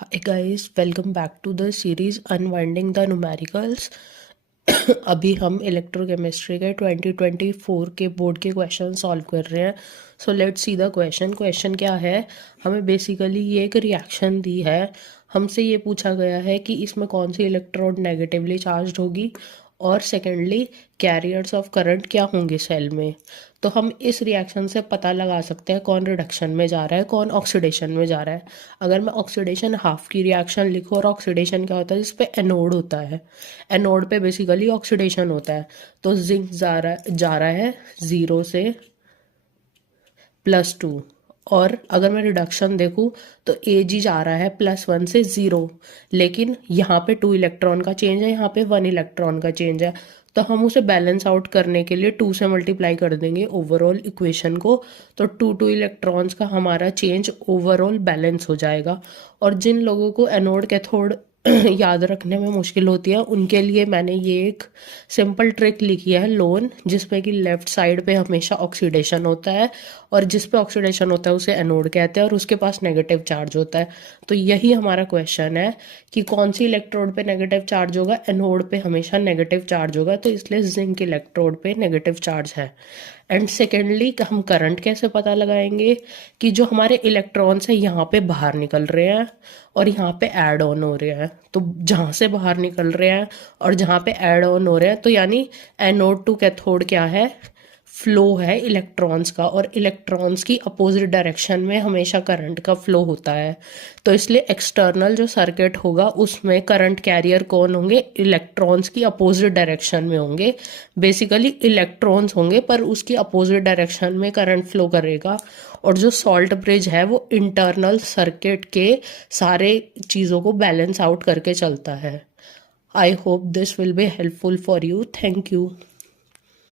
Hi guys, welcome back to the series Unwinding the Numericals। अभी हम electrochemistry के 2024 के बोर्ड के क्वेश्चन सॉल्व कर रहे हैं। So let's see the question क्या है। हमें बेसिकली ये एक रिएक्शन दी है। हमसे ये पूछा गया है कि इसमें कौन सी इलेक्ट्रोड नेगेटिवली चार्ज होगी और सेकेंडली कैरियर्स ऑफ करंट क्या होंगे सेल में। तो हम इस रिएक्शन से पता लगा सकते हैं कौन रिडक्शन में जा रहा है कौन ऑक्सीडेशन में जा रहा है। अगर मैं ऑक्सीडेशन हाफ की रिएक्शन लिखूँ, और ऑक्सीडेशन क्या होता है, जिस पे एनोड होता है, एनोड पे बेसिकली ऑक्सीडेशन होता है। तो जिंक जा रहा है 0 से +2। और अगर मैं रिडक्शन देखूँ तो Ag जा रहा है +1 से 0। लेकिन यहाँ पे 2 इलेक्ट्रॉन का चेंज है, यहाँ पे 1 इलेक्ट्रॉन का चेंज है। तो हम उसे बैलेंस आउट करने के लिए 2 से मल्टीप्लाई कर देंगे ओवरऑल इक्वेशन को। तो 2 इलेक्ट्रॉन्स का हमारा चेंज ओवरऑल बैलेंस हो जाएगा। और जिन लोगों को एनोड कैथोड याद रखने में मुश्किल होती है, उनके लिए मैंने ये एक सिंपल ट्रिक लिखी है लोन, जिसमें कि लेफ्ट साइड पे हमेशा ऑक्सीडेशन होता है, और जिस पे ऑक्सीडेशन होता है उसे एनोड कहते हैं, और उसके पास नेगेटिव चार्ज होता है। तो यही हमारा क्वेश्चन है कि कौन सी इलेक्ट्रोड पे नेगेटिव चार्ज होगा। एनोड पे हमेशा नेगेटिव चार्ज होगा, तो इसलिए जिंक इलेक्ट्रोड पे नेगेटिव चार्ज है। एंड सेकेंडली हम करंट कैसे पता लगाएंगे कि जो हमारे इलेक्ट्रॉन्स है यहाँ पे बाहर निकल रहे हैं और यहाँ पे ऐड ऑन हो रहे हैं। तो जहाँ से बाहर निकल रहे हैं और जहाँ पे ऐड ऑन हो रहे हैं, तो यानी एनोड टू कैथोड क्या है, फ्लो है इलेक्ट्रॉन्स का। और इलेक्ट्रॉन्स की अपोजिट डायरेक्शन में हमेशा करंट का फ्लो होता है। तो इसलिए एक्सटर्नल जो सर्किट होगा उसमें करंट कैरियर कौन होंगे, इलेक्ट्रॉन्स की अपोजिट डायरेक्शन में होंगे। बेसिकली इलेक्ट्रॉन्स होंगे पर उसकी अपोजिट डायरेक्शन में करंट फ्लो करेगा। और जो सॉल्ट ब्रिज है वो इंटरनल सर्किट के सारे चीज़ों को बैलेंस आउट करके चलता है। I hope this will be helpful for you. Thank you.